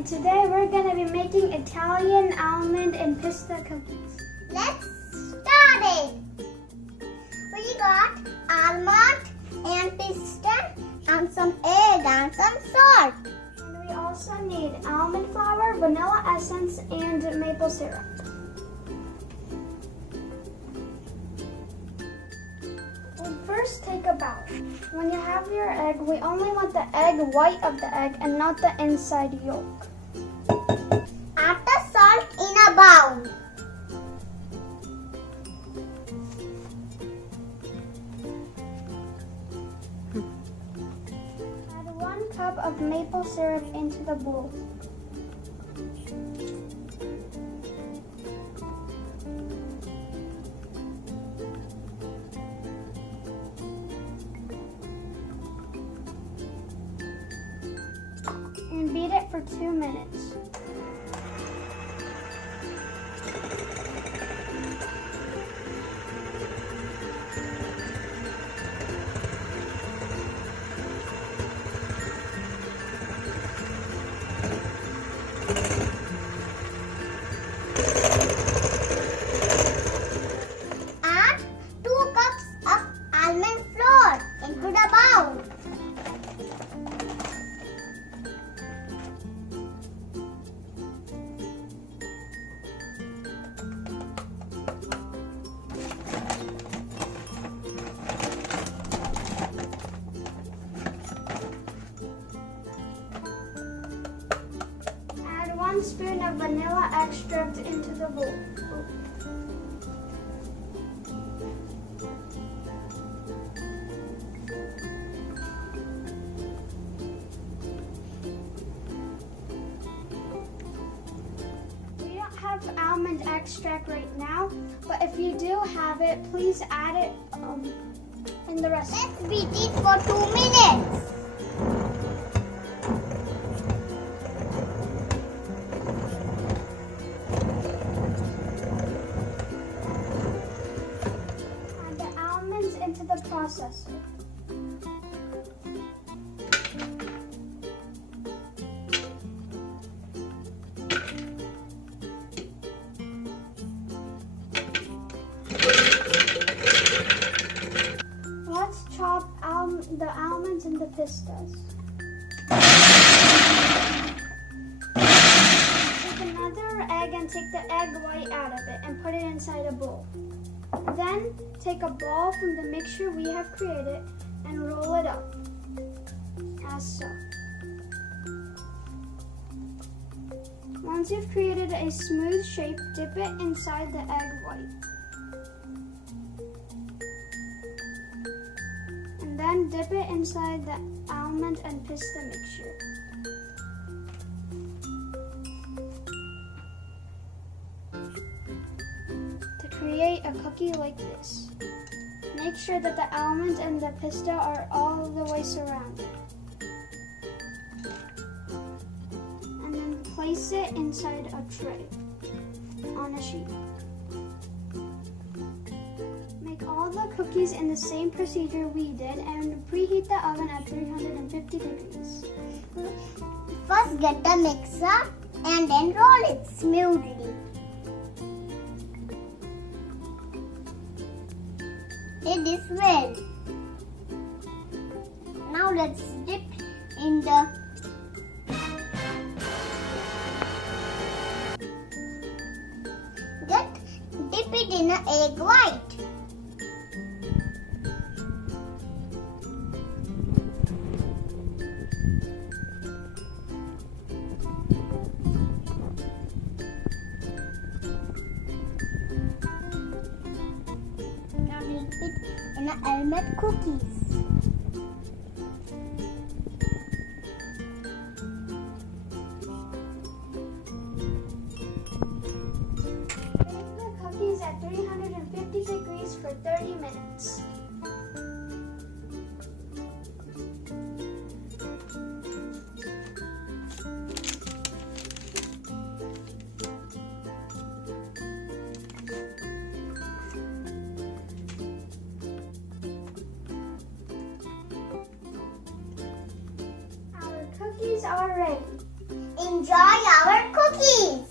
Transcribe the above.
and today we're going to be making Italian almond and pista cookies. Let's start it. We got almond and pista and some egg and some salt. And we also need almond flour, vanilla essence, and maple syrup. We'll first take a bowl. When you have your egg, we only want the egg white of the egg and not the inside yolk. Add the salt in a bowl. Add 1 cup of maple syrup into the bowl. And beat it for 2 minutes. Add 2 cups of almond flour into the bowl. Add 1 spoon of vanilla extract into the bowl. We don't have almond extract right now, but if you do have it, please add it in the recipe. Let's beat it for 2 minutes. Add the almonds into the processor. Let's chop the almonds and the pistas. Take another egg and take the egg white out of it and put it inside a bowl. Then take a ball from the mixture we have created and roll it up, as so. Once you've created a smooth shape, dip it inside the egg white. And then dip it inside the almond and pista mixture. To create a cookie like this, make sure that the almond and the pista are all the way surrounded. And then place it inside a tray on a sheet. Make all the cookies in the same procedure we did and preheat the oven at 350 degrees. First get the mixer and then roll it smoothly. Did this well. Now let's dip in the dip it in an egg white. Now dip it in an almond cookies. Bake the cookies at 350 degrees for 30 minutes. Cookies are ready. enjoy our cookies.